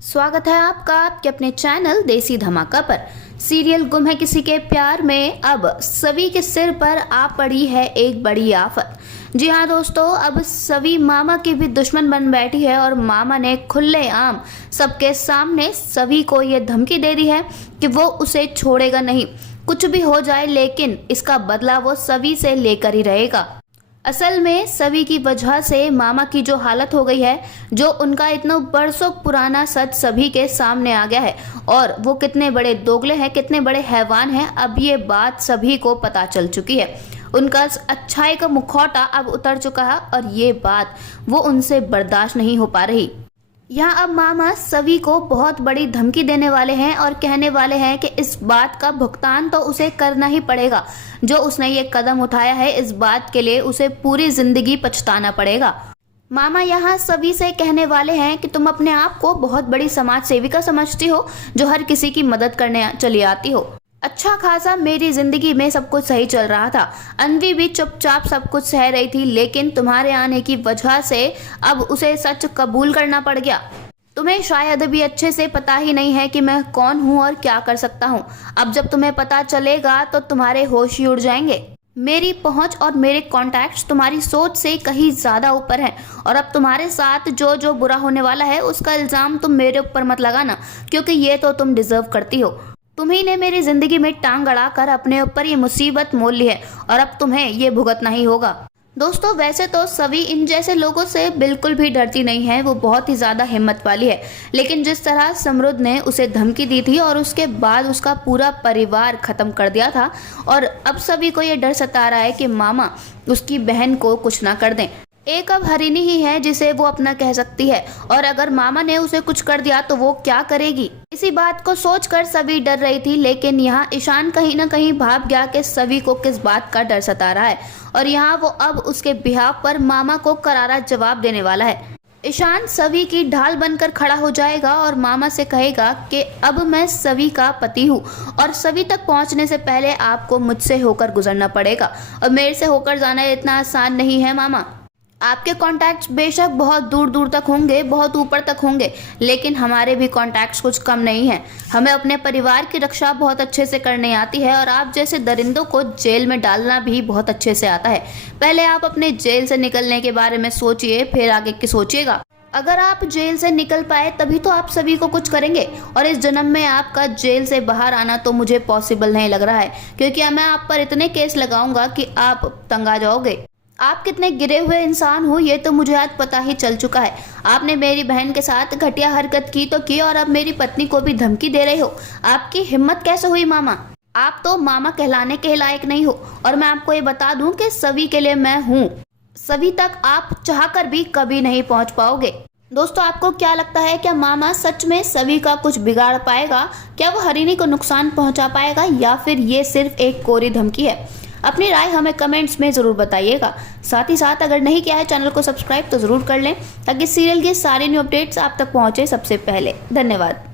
स्वागत है आपका आपके अपने चैनल देसी धमाका पर। सीरियल गुम है किसी के प्यार में अब सवी के सिर पर आ पड़ी है एक बड़ी आफत। जी हाँ दोस्तों, अब सवी मामा की भी दुश्मन बन बैठी है और मामा ने खुलेआम सबके सामने सवी को ये धमकी दे दी है कि वो उसे छोड़ेगा नहीं, कुछ भी हो जाए लेकिन इसका बदला वो सवी से लेकर ही रहेगा। असल में सवी की वजह से मामा की जो हालत हो गई है, जो उनका इतना बरसों पुराना सच सभी के सामने आ गया है और वो कितने बड़े दोगले हैं, कितने बड़े हैवान हैं, अब ये बात सभी को पता चल चुकी है। उनका अच्छाई का मुखौटा अब उतर चुका है और ये बात वो उनसे बर्दाश्त नहीं हो पा रही। यहाँ अब मामा सवी को बहुत बड़ी धमकी देने वाले हैं और कहने वाले हैं कि इस बात का भुगतान तो उसे करना ही पड़ेगा। जो उसने ये कदम उठाया है इस बात के लिए उसे पूरी जिंदगी पछताना पड़ेगा। मामा यहाँ सभी से कहने वाले हैं कि तुम अपने आप को बहुत बड़ी समाज सेविका समझती हो जो हर किसी की मदद करने चली आती हो। अच्छा खासा मेरी जिंदगी में सब कुछ सही चल रहा था, अनवी भी चुपचाप सब कुछ सह रही थी, लेकिन तुम्हारे आने की वजह से अब उसे सच कबूल करना पड़ गया। तुम्हें शायद अभी अच्छे से पता ही नहीं है कि मैं कौन हूँ और क्या कर सकता हूँ। अब जब तुम्हें पता चलेगा तो तुम्हारे होश ही उड़ जाएंगे। मेरी पहुंच और मेरे कॉन्टैक्ट्स तुम्हारी सोच से कहीं ज्यादा ऊपर हैं और अब तुम्हारे साथ जो जो बुरा होने वाला है उसका इल्जाम तुम मेरे ऊपर मत लगाना, क्योंकि ये तो तुम डिजर्व करती हो। तुम्ही ने मेरी जिंदगी में टांग अड़ाकर अपने ऊपर ये मुसीबत मोल ली है और अब तुम्हें ये भुगतना ही होगा। दोस्तों वैसे तो सवी इन जैसे लोगों से बिल्कुल भी डरती नहीं है, वो बहुत ही ज्यादा हिम्मत वाली है, लेकिन जिस तरह समरुद्ध ने उसे धमकी दी थी और उसके बाद उसका पूरा परिवार खत्म कर दिया था और अब सभी को ये डर सता रहा है कि मामा उसकी बहन को कुछ ना कर दें। एक अब हरिणी ही है जिसे वो अपना कह सकती है और अगर मामा ने उसे कुछ कर दिया तो वो क्या करेगी। इसी बात को सोचकर सभी डर रही थी, लेकिन यहाँ ईशान कहीं ना कहीं भाप गया कि सभी को किस बात का डर सता रहा है और यहाँ वो अब उसके बिहाफ पर मामा को करारा जवाब देने वाला है। ईशान सवी की ढाल बनकर खड़ा हो जाएगा और मामा से कहेगा कि अब मैं सवी का पति हूँ और सवी तक पहुँचने से पहले आपको मुझसे होकर गुजरना पड़ेगा और मेरे से होकर जाना इतना आसान नहीं है मामा। आपके कॉन्टैक्ट्स बेशक बहुत दूर दूर तक होंगे, बहुत ऊपर तक होंगे, लेकिन हमारे भी कॉन्टैक्ट्स कुछ कम नहीं हैं। हमें अपने परिवार की रक्षा बहुत अच्छे से करने आती है और आप जैसे दरिंदों को जेल में डालना भी बहुत अच्छे से आता है। पहले आप अपने जेल से निकलने के बारे में सोचिए, फिर आगे की सोचिएगा। अगर आप जेल से निकल पाए तभी तो आप सभी को कुछ करेंगे और इस जन्म में आपका जेल से बाहर आना तो मुझे पॉसिबल नहीं लग रहा है, क्योंकि मैं आप पर इतने केस लगाऊंगा कि आप तंग आ जाओगे। आप कितने गिरे हुए इंसान हो ये तो मुझे आज पता ही चल चुका है। आपने मेरी बहन के साथ घटिया हरकत की तो की और अब मेरी पत्नी को भी धमकी दे रहे हो। आपकी हिम्मत कैसे हुई मामा? आप तो मामा कहलाने के लायक नहीं हो और मैं आपको ये बता दूं कि सभी के लिए मैं हूँ। सभी तक आप चाहकर भी कभी नहीं पहुँच पाओगे। दोस्तों आपको क्या लगता है, क्या मामा सच में सभी का कुछ बिगाड़ पाएगा? क्या वो हरिणी को नुकसान पहुँचा पाएगा या फिर ये सिर्फ एक कोरी धमकी है? अपनी राय हमें कमेंट्स में ज़रूर बताइएगा। साथ ही साथ अगर नहीं किया है चैनल को सब्सक्राइब तो ज़रूर कर लें ताकि सीरियल के सारे न्यू अपडेट्स आप तक पहुँचे सबसे पहले। धन्यवाद।